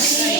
Yes.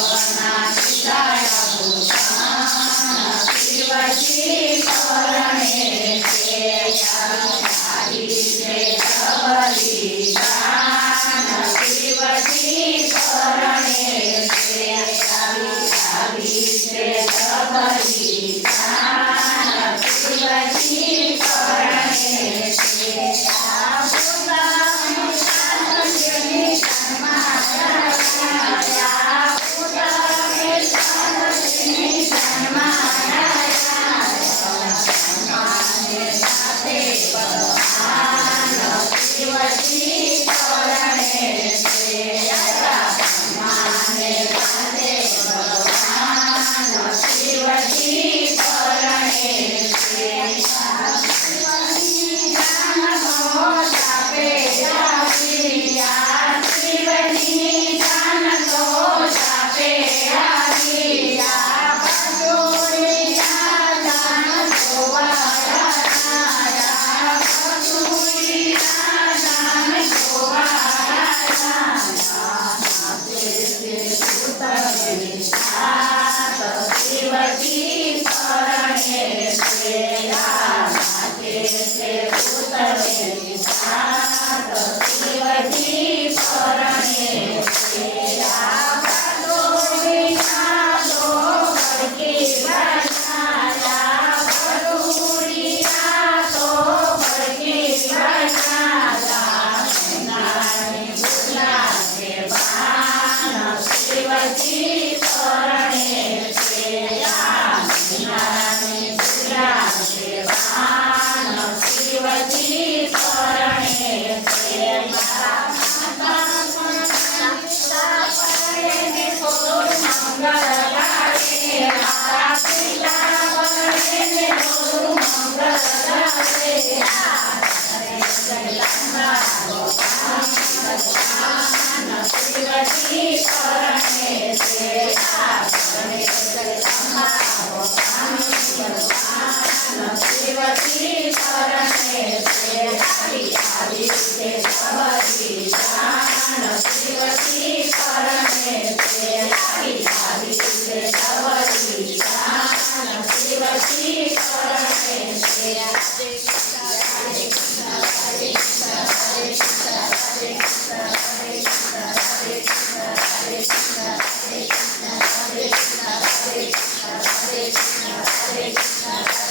was not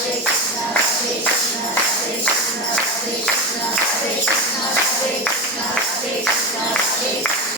Thanks.